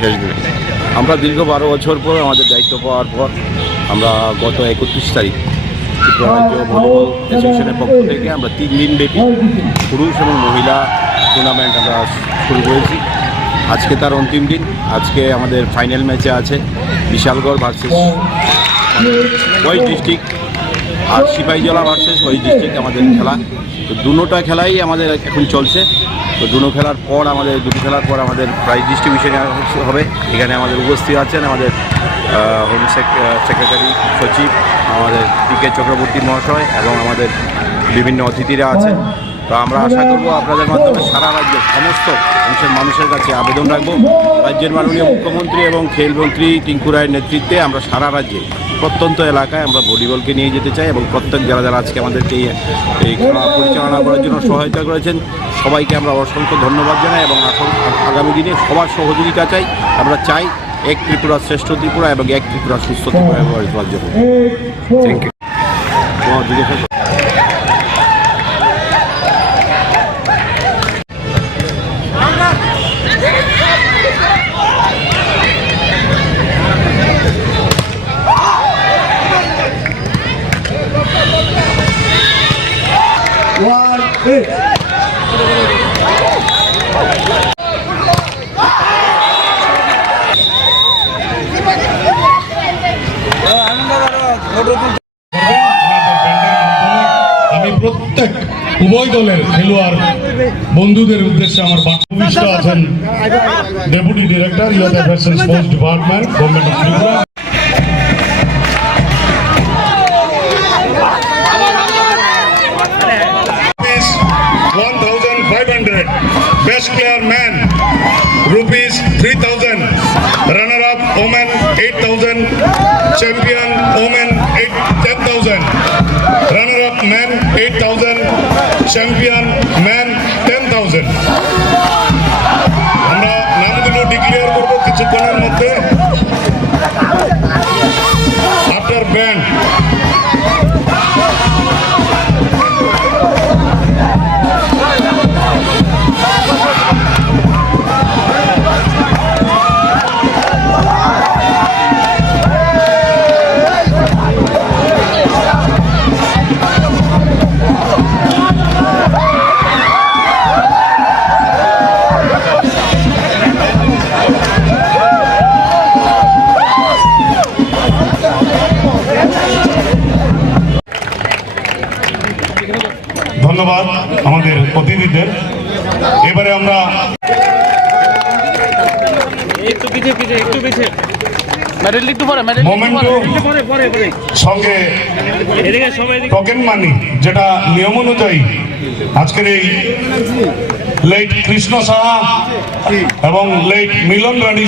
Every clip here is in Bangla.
শেষ আমরা দীর্ঘ বারো বছর পর, আমাদের দায়িত্ব পাওয়ার পর, আমরা গত একত্রিশ তারিখ অ্যাসোসিয়েশনের পক্ষ থেকে আমরা তিন দিন ব্যাপী পুরুষ এবং মহিলা টুর্নামেন্ট আমরা শুরু করেছি। আজকে তার অন্তিম দিন। আজকে আমাদের ফাইনাল ম্যাচে আছে। বিশালগড় ভার্সেস ওয়েস্ট ডিস্ট্রিক্ট আর সিপাহীজলা ভার্সেস ওয়েস্ট ডিস্ট্রিক্ট আমাদের খেলা। তো দুটোটা খেলাই আমাদের এখন চলছে। তো দুটো খেলার পর আমাদের, দুটো খেলার পর আমাদের প্রাইজ ডিস্ট্রিবিউশন হবে। এখানে আমাদের উপস্থিত আছেন আমাদের হোম সেক্রেটারি সচিব, আমাদের পি কে চক্রবর্তী মহাশয় এবং আমাদের বিভিন্ন অতিথিরা আছেন। তো আমরা আশা করব আপনাদের মাধ্যমে সারা রাজ্যের সমস্ত অংশের মানুষের কাছে আবেদন রাখব। রাজ্যের মাননীয় মুখ্যমন্ত্রী এবং খেলমন্ত্রী টিঙ্কু রায়ের নেতৃত্বে আমরা সারা রাজ্যে প্রত্যন্ত এলাকায় আমরা ভলিবলকে নিয়ে যেতে চাই এবং প্রত্যেক যারা যারা আজকে আমাদেরকে এই খেলা পরিচালনা করার জন্য সহায়তা করেছেন সবাইকে আমরা অসংখ্য ধন্যবাদ জানাই এবং এখন আগামী দিনে সবার সহযোগিতা চাই। আমরা চাই এক ত্রিপুরা শ্রেষ্ঠ ত্রিপুরা এবং এক ত্রিপুরা সুস্থ ত্রিপুরা ব্যবহার করার জন্য থ্যাংক ইউ বন্ধুদের উদ্দেশ্যে আমার বাক্যবিষ্ট আছেন deputy director youth affairs and sports department government of Tripura rupees 1500 best player man rupees 3000 runner up women 8000 champion women 8 10000 runner up men 8000 champion সঙ্গে এদিকে সবাই টোকেন মানি যেটা নিয়ম অনুযায়ী আজকের এই লেট কৃষ্ণ সাহা এবং লেট মিলন রানী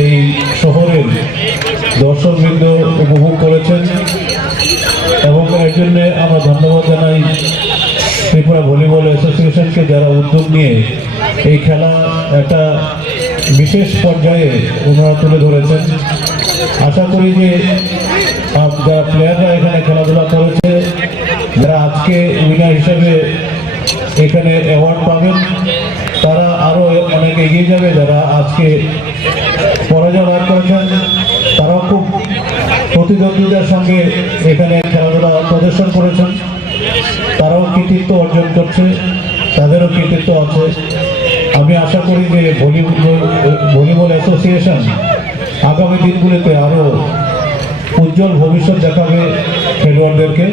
এই শহরের দর্শকবৃন্দ উপভোগ করেছেন এবং এর জন্য আমরা ধন্যবাদ জানাই ত্রিপুরা ভলিবল অ্যাসোসিয়েশনকে যারা উদ্যোগ নিয়ে এই খেলা একটা বিশেষ পর্যায়ে ওনারা তুলে ধরেছেন, আশা করি যে যারা প্লেয়াররা এখানে খেলাধুলা করেছে, যারা আজকে উইনার হিসেবে এখানে অ্যাওয়ার্ড পাবেন, তারা আরও অনেক এগিয়ে যাবে। যারা আজকে পরাজয় লাভ করেছেন, তারাও খুব প্রতিদ্বন্দ্বিতার সঙ্গে এখানে খেলাধুলা প্রদর্শন করেছেন। তারাও কৃতিত্ব অর্জন করছে, তাদেরও কৃতিত্ব আছে। আমি আশা করি যে ভলিবল ভলিবল অ্যাসোসিয়েশন আগামী দিনগুলিতে আরও উজ্জ্বল ভবিষ্যৎ দেখাবে খেলোয়াড়দেরকে।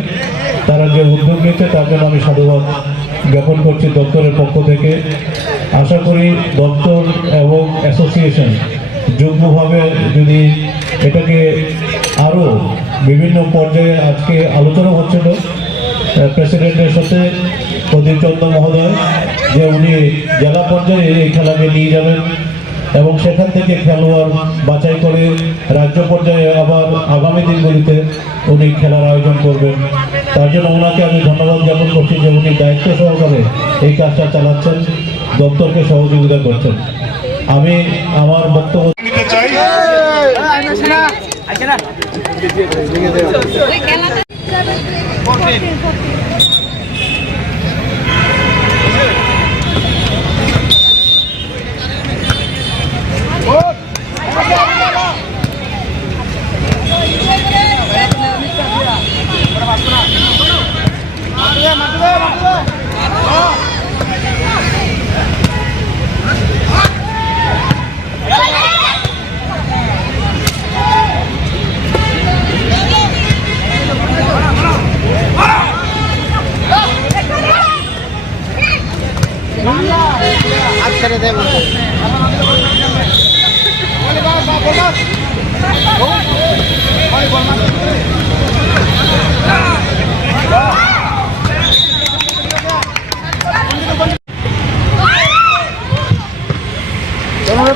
তারা যে উদ্যোগ নিয়েছে তার জন্য আমি সাধুবাদ জ্ঞাপন করছি দপ্তরের পক্ষ থেকে। আশা করি দপ্তর এবং অ্যাসোসিয়েশন যুগ্মভাবে যদি এটাকে আরও বিভিন্ন পর্যায়ে আজকে আলোচনা হচ্ছিল প্রেসিডেন্টের সাথে প্রদীপ চন্দ্র মহোদয় যে উনি জেলা পর্যায়ে এই খেলাকে নিয়ে যাবেন এবং সেখান থেকে খেলোয়াড় বাছাই করে রাজ্য পর্যায়ে আবার আগামী দিনগুলিতে উনি খেলার আয়োজন করবেন। তার জন্য ওনাকে আমি ধন্যবাদ জ্ঞাপন করছি যে উনি দায়িত্ব সহকারে এই কাজটা চালাচ্ছেন দপ্তরকে সহযোগিতা করছেন। আমি আমার বক্তব্য নিতে চাই। চলো Yeah.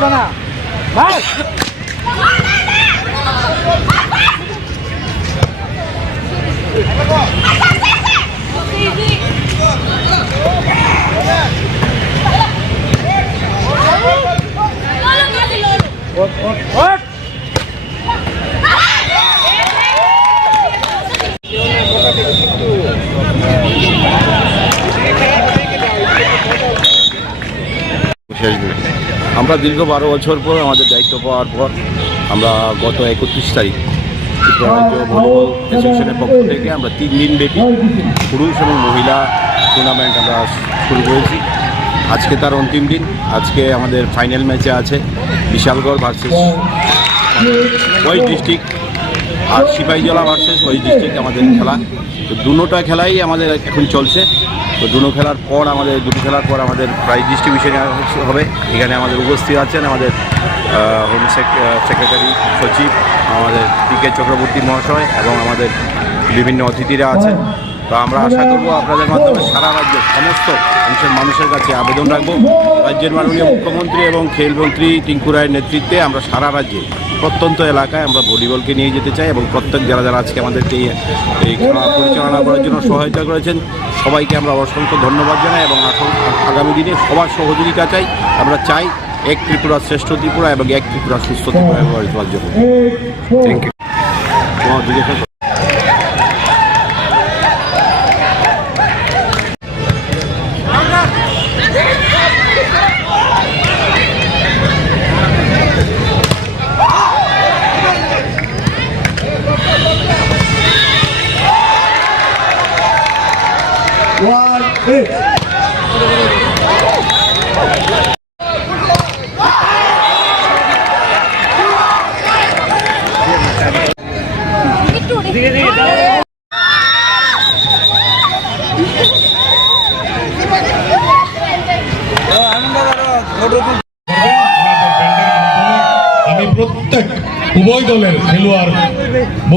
বানা ভাই ওট ওট ওট শেষ দিন আমরা দীর্ঘ বারো বছর পর আমাদের দায়িত্ব পাওয়ার পর আমরা গত একত্রিশ তারিখ রাজ্য ভলিবল অ্যাসোসিয়েশনের পক্ষ থেকে আমরা তিন দিন ব্যাপী পুরুষ এবং মহিলা টুর্নামেন্ট আমরা শুরু করেছি। আজকে তার অন্তিম দিন আজকে আমাদের ফাইনাল ম্যাচে আছে। বিশালগড় ভার্সেস ওয়েস্ট ডিস্ট্রিক্ট আর সিপাহীজলা ভার্সেস ওয়েস্ট ডিস্ট্রিক্ট আমাদের খেলা। তো দুটোটা খেলাই আমাদের এখন চলছে। তো দুটো খেলার পর আমাদের, দুটো খেলার পর আমাদের প্রাইজ ডিস্ট্রিবিউশন হবে। এখানে আমাদের উপস্থিত আছেন আমাদের হোম সেক্রেটারি সচিব, আমাদের পি কে চক্রবর্তী মহাশয় এবং আমাদের বিভিন্ন অতিথিরা আছেন। তো আমরা আশা করব আপনাদের মাধ্যমে সারা রাজ্যের সমস্ত অংশের মানুষের কাছে আবেদন রাখব। রাজ্যের মাননীয় মুখ্যমন্ত্রী এবং খেলমন্ত্রী টিঙ্কু রায়ের নেতৃত্বে আমরা সারা রাজ্যে প্রত্যন্ত এলাকায় আমরা ভলিবলকে নিয়ে যেতে চাই এবং প্রত্যেক যারা যারা আজকে আমাদেরকে এই- খেলা পরিচালনা করার জন্য সহায়তা করেছেন, সবাইকে আমরা অসংখ্য ধন্যবাদ জানাই এবং আগামী দিনে সবার সহযোগিতা চাই। আমরা চাই এক ত্রিপুরা শ্রেষ্ঠ ত্রিপুরা এবং এক ত্রিপুরা সুস্থ ত্রিপুরা তোলার জন্য থ্যাংক ইউ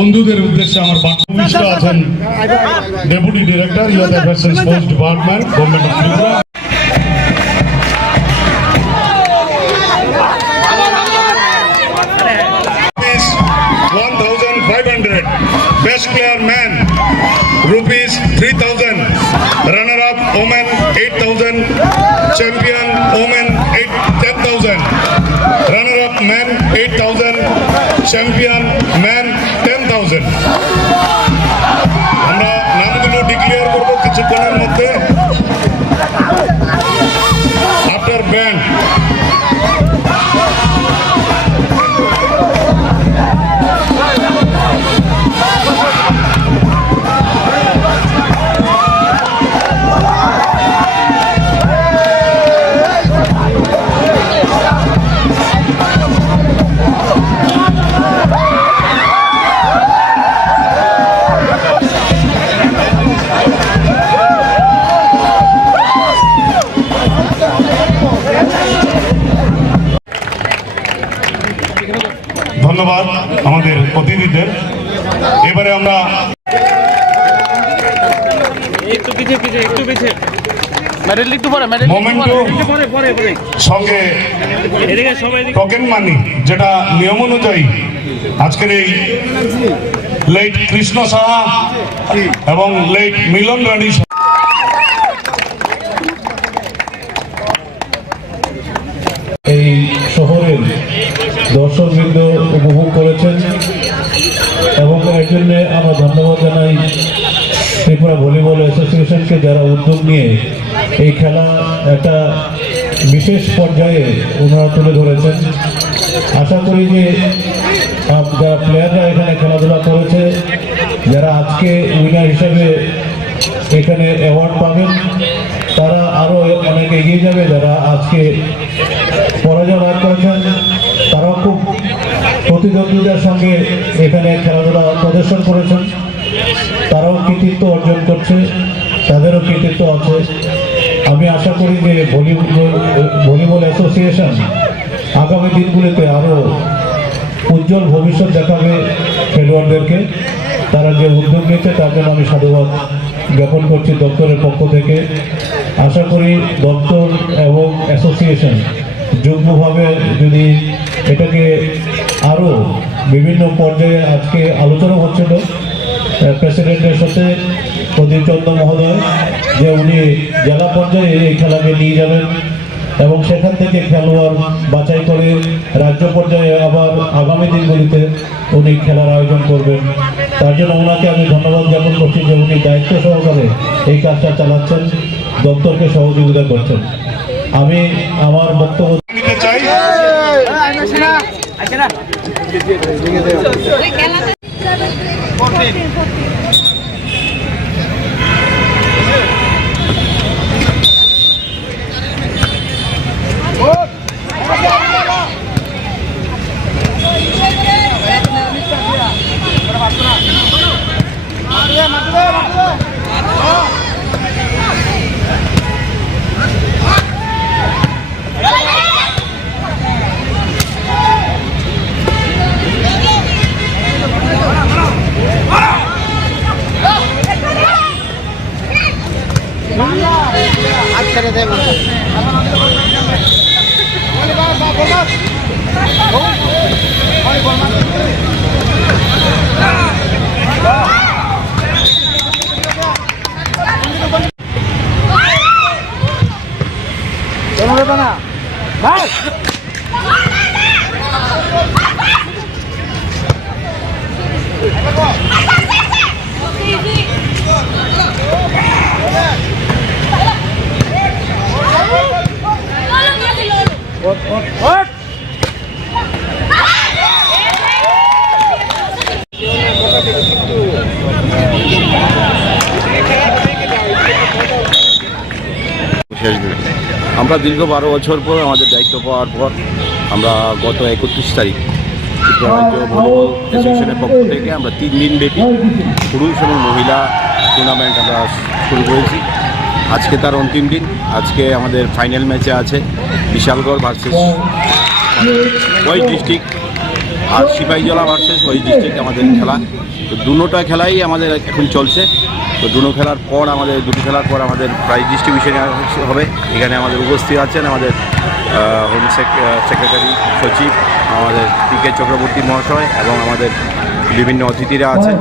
বন্ধুদের উদ্দেশ্যে আমার বাক্যবিষ্ট আছেন deputy director youth affairs sports department government of Tripura rupees 1500 best player man rupees 3000 runner up women 8000 champion women 8 10000 runner up men 8000 champion পরে মোমেন্টো পরে। পরে পরে সঙ্গে এদিকে টোকেন মানি যেটা নিয়ম অনুযায়ী আজকের এই লেট কৃষ্ণ সাহা এবং লেট মিলন রানী এই শহরের দর্শকবৃন্দ উপভোগ করেছেন এবং এর জন্য আমরা ধন্যবাদ জানাই ত্রিপুরা ভলিবল অ্যাসোসিয়েশনকে যারা উদ্যোগ নিয়ে এই খেলা একটা বিশেষ পর্যায়ে ওনারা তুলে ধরেছেন, আশা করি যে যারা প্লেয়াররা এখানে খেলাধুলা করেছে, যারা আজকে উইনার হিসেবে এখানে অ্যাওয়ার্ড পাবেন, তারা আরও অনেক এগিয়ে যাবে। যারা আজকে পরাজয় লাভ করেছেন, তারাও খুব প্রতিদ্বন্দ্বিতার সঙ্গে এখানে খেলাধুলা প্রদর্শন করেছেন। তারাও কৃতিত্ব অর্জন করছে, তাদেরও কৃতিত্ব আছে। আমি আশা করি যে ভলিবল ভলিবল অ্যাসোসিয়েশন আগামী দিনগুলিতে আরও উজ্জ্বল ভবিষ্যৎ দেখাবে খেলোয়াড়দেরকে। তারা যে উদ্যোগ নিয়েছে, তার জন্য আমি সাধুবাদ জ্ঞাপন করছি দপ্তরের পক্ষ থেকে। আশা করি দপ্তর এবং অ্যাসোসিয়েশন যুগ্মভাবে যদি এটাকে আরও বিভিন্ন পর্যায়ে আজকে আলোচনা হচ্ছিল প্রেসিডেন্টের সাথে প্রদীপ চন্দ্র মহোদয় যে উনি জেলা পর্যায়ে এই খেলাকে নিয়ে যাবেন এবং সেখান থেকে খেলোয়াড় বাছাই করে রাজ্য পর্যায়ে আবার আগামী দিনগুলিতে উনি খেলার আয়োজন করবেন তার জন্য ওনাকে আমি ধন্যবাদ জ্ঞাপন করছি যে উনি দায়িত্ব সহকারে এই কাজটা চালাচ্ছেন দপ্তরকে সহযোগিতা করছেন আমি আমার বক্তব্য নিতে চাই চলো শেষ দিন। আমরা দীর্ঘ বারো বছর পর আমাদের দায়িত্ব পাওয়ার পর আমরা গত একত্রিশ তারিখ ভলিবল অ্যাসোসিয়েশনের পক্ষ থেকে আমরা তিন দিন ব্যাপী পুরুষ এবং মহিলা টুর্নামেন্ট আমরা শুরু করেছি। আজকে তার অন্তিম দিন। আজকে আমাদের ফাইনাল ম্যাচে আছে বিশালগড় ভার্সেস ওয়েস্ট ডিস্ট্রিক্ট আর সিপাহীজলা ভার্সেস ওয়েস্ট ডিস্ট্রিক্ট আমাদের খেলা। তো দুটোটা খেলাই আমাদের এখন চলছে। তো দুটো খেলার পর আমাদের, দুটো খেলার পর আমাদের প্রাইজ ডিস্ট্রিবিউশন হবে। এখানে আমাদের উপস্থিত আছেন আমাদের হোম সেক্রেটারি সচিব, আমাদের পি কে চক্রবর্তী মহাশয় এবং আমাদের বিভিন্ন অতিথিরা আছেন।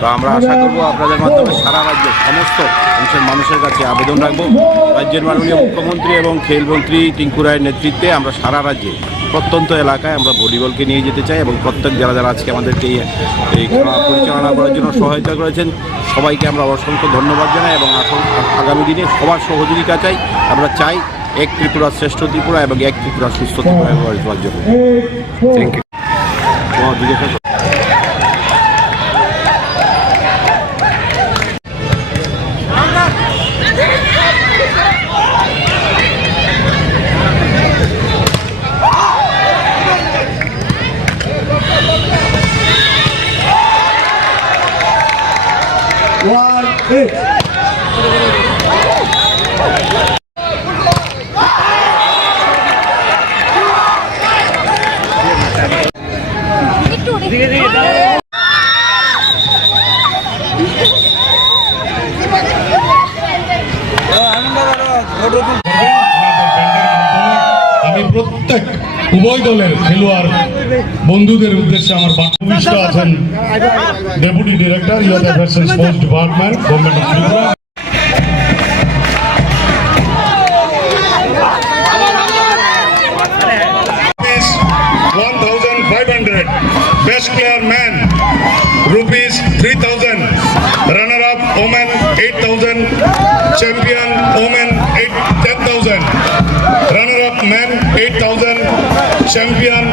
তো আমরা আশা করব আপনাদের মাধ্যমে সারা রাজ্যের সমস্ত অংশের মানুষের কাছে আবেদন রাখব। রাজ্যের মাননীয় মুখ্যমন্ত্রী এবং খেলমন্ত্রী টিঙ্কু রায়ের নেতৃত্বে আমরা সারা রাজ্যে প্রত্যন্ত এলাকায় আমরা ভলিবলকে নিয়ে যেতে চাই এবং প্রত্যেক যারা যারা আজকে আমাদেরকে এই- এই খেলা পরিচালনা করার জন্য সহায়তা করেছেন সবাইকে আমরা অসংখ্য ধন্যবাদ জানাই এবং আগামী দিনে সবার সহযোগিতা চাই। আমরা চাই এক ত্রিপুরা শ্রেষ্ঠ ত্রিপুরা এবং এক ত্রিপুরা সুস্থ ত্রিপুরা হওয়ার জন্য thank you Director, are the and Sports Department, Government of Tripura. Best player man, rupees 3000. Runner up woman 8000. Champion woman 10,000. Runner up men 8000. Champion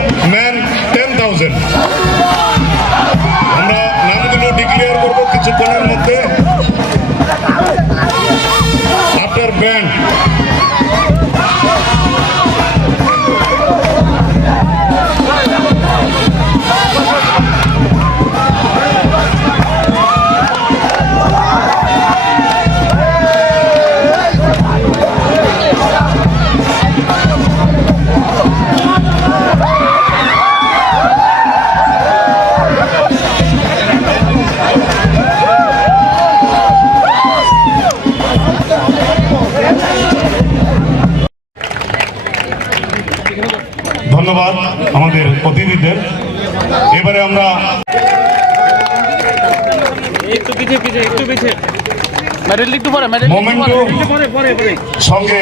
একটু পরে মেডেল Momentum. পরে। পরে পরে সঙ্গে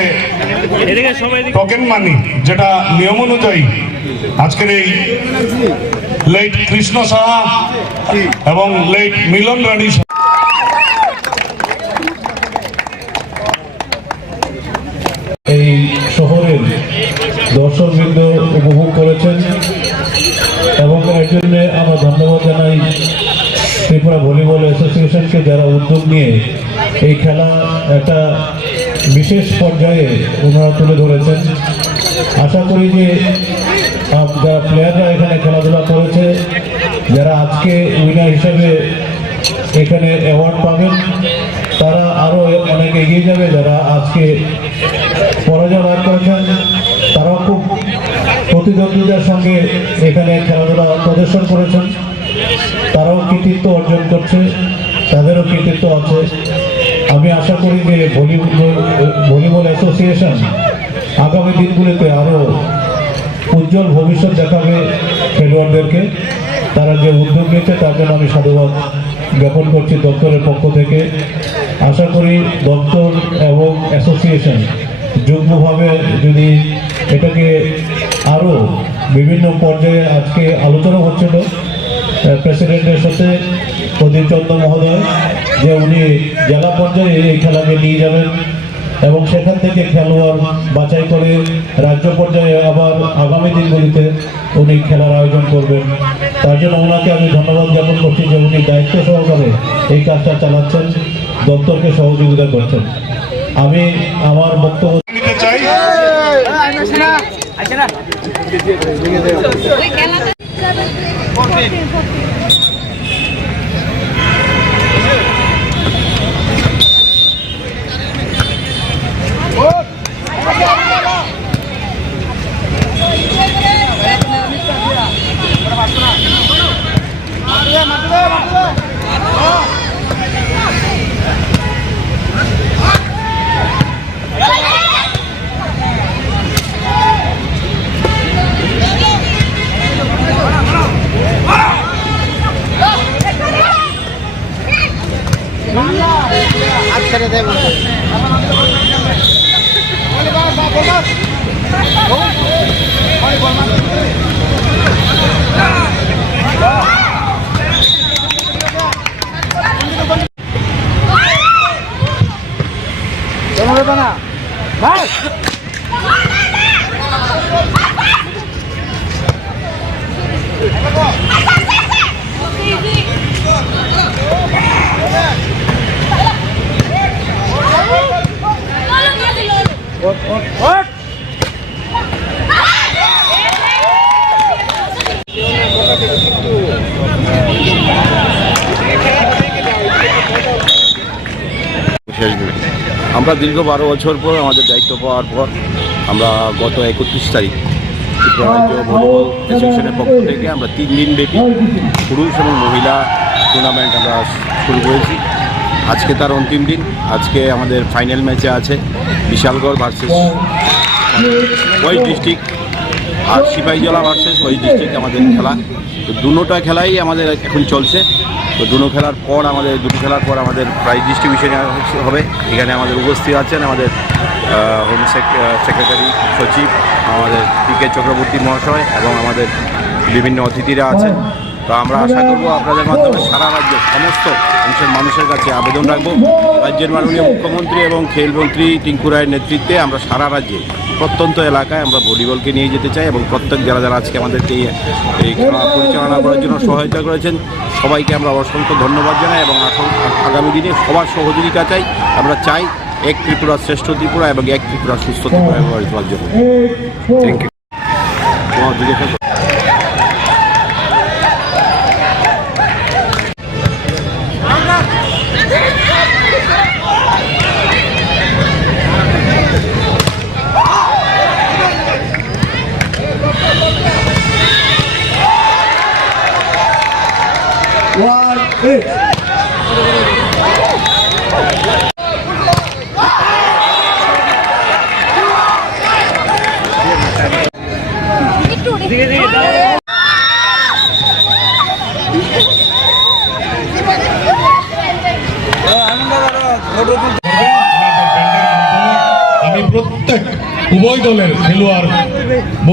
এদিকে সবাই এদিকে। টোকেন মানি যেটা নিয়ম অনুযায়ী আজকের এই লেট কৃষ্ণ সাহা এবং লেট মিলন রানী এই শহরের দর্শকবৃন্দ উপভোগ করেছেন এবং এর জন্য আমরা ধন্যবাদ জানাই ত্রিপুরা ভলিবল অ্যাসোসিয়েশনকে যারা উদ্যোগ নিয়ে এই খেলা একটা বিশেষ পর্যায়ে ওনারা তুলে ধরেছেন। আশা করি যে যারা প্লেয়াররা এখানে খেলাধুলা করেছে, যারা আজকে উইনার হিসেবে এখানে অ্যাওয়ার্ড পাবেন, তারা আরও অনেক এগিয়ে যাবে। যারা আজকে পরাজয় লাভ করেছেন, তারাও খুব প্রতিদ্বন্দ্বিতার সঙ্গে এখানে খেলাধুলা প্রদর্শন করেছেন। তারাও কৃতিত্ব অর্জন করছে, তাদেরও কৃতিত্ব আছে। আমি আশা করি যে ভলিবল ভলিবল অ্যাসোসিয়েশন আগামী দিনগুলিতে আরও উজ্জ্বল ভবিষ্যৎ দেখাবে খেলোয়াড়দেরকে। তারা যে উদ্যোগ নিয়েছে তার জন্য আমি সাধুবাদ জ্ঞাপন করছি দপ্তরের পক্ষ থেকে। আশা করি দপ্তর এবং অ্যাসোসিয়েশন যুগ্মভাবে যদি এটাকে আরও বিভিন্ন পর্যায়ে আজকে আলোচনা হচ্ছিল প্রেসিডেন্টের সাথে প্রদীপ চন্দ্র মহোদয় যে উনি জেলা পর্যায়ে এই খেলাকে নিয়ে যাবেন এবং সেখান থেকে খেলোয়াড় বাছাই করে রাজ্য পর্যায়ে আবার আগামী দিনগুলিতে উনি খেলার আয়োজন করবেন তার জন্য ওনাকে আমি ধন্যবাদ জ্ঞাপন করছি যে উনি দায়িত্ব সহকারে এই কাজটা চালাচ্ছেন দপ্তরকে সহযোগিতা করছেন আমি আমার বক্তব্য নিতে চাই জমা দেব না ভাই ওট ওট ওট শেষ দিন আমরা দীর্ঘ বারো বছর পর আমাদের দায়িত্ব পাওয়ার পর আমরা গত একত্রিশ তারিখ ত্রিপুরা রাজ্য ভলিবল অ্যাসোসিয়েশনের পক্ষ থেকে আমরা তিন দিন ব্যাপী পুরুষ এবং মহিলা টুর্নামেন্ট আমরা শুরু করেছি। আজকে তার অন্তিম দিন। আজকে আমাদের ফাইনাল ম্যাচে আছে বিশালগড় ভার্সেস ওয়েস্ট ডিস্ট্রিক্ট আর সিপাহীজলা ভার্সেস ওয়েস্ট ডিস্ট্রিক্ট আমাদের খেলা। তো দুটোটা খেলাই আমাদের এখন চলছে। তো দুটো খেলার পর আমাদের, দুটো খেলার পর আমাদের প্রাইজ ডিস্ট্রিবিউশন হবে। এখানে আমাদের উপস্থিত আছেন আমাদের হোম সেক্রেটারি সচিব, আমাদের পি কে চক্রবর্তী মহাশয় এবং আমাদের বিভিন্ন অতিথিরা আছেন। তো আমরা আশা করব আপনাদের মাধ্যমে সারা রাজ্যের সমস্ত অংশের মানুষের কাছে আবেদন রাখব। রাজ্যের মাননীয় মুখ্যমন্ত্রী এবং খেলমন্ত্রী টিঙ্কু রায়ের নেতৃত্বে আমরা সারা রাজ্যে প্রত্যন্ত এলাকায় আমরা ভলিবলকে নিয়ে যেতে চাই এবং প্রত্যেক যারা যারা আজকে আমাদেরকে এই খেলা পরিচালনা করার জন্য সহায়তা করেছেন, সবাইকে আমরা অসংখ্য ধন্যবাদ জানাই এবং আগামী দিনে সবার সহযোগিতা চাই। আমরা চাই এক ত্রিপুরা শ্রেষ্ঠ ত্রিপুরা এবং এক ত্রিপুরা সুস্থ ত্রিপুরা গড়ে তোলার জন্য। থ্যাংক ইউ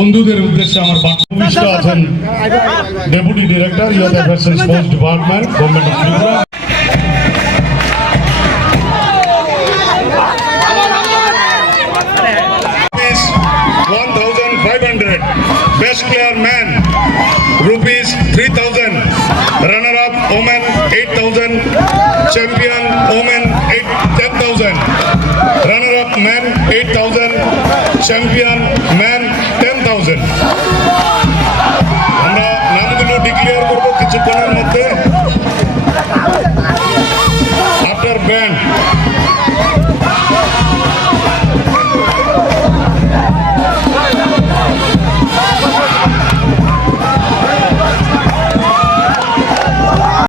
বন্ধুদের উদ্দেশ্যে আমার বাক্যবিষ্ট আছেন deputy director youth affairs sports department government of Tripura rupees 1500 best player man rupees 3000 runner up woman 8000 champion woman 8 10000 runner up man 8000 champion man thousand.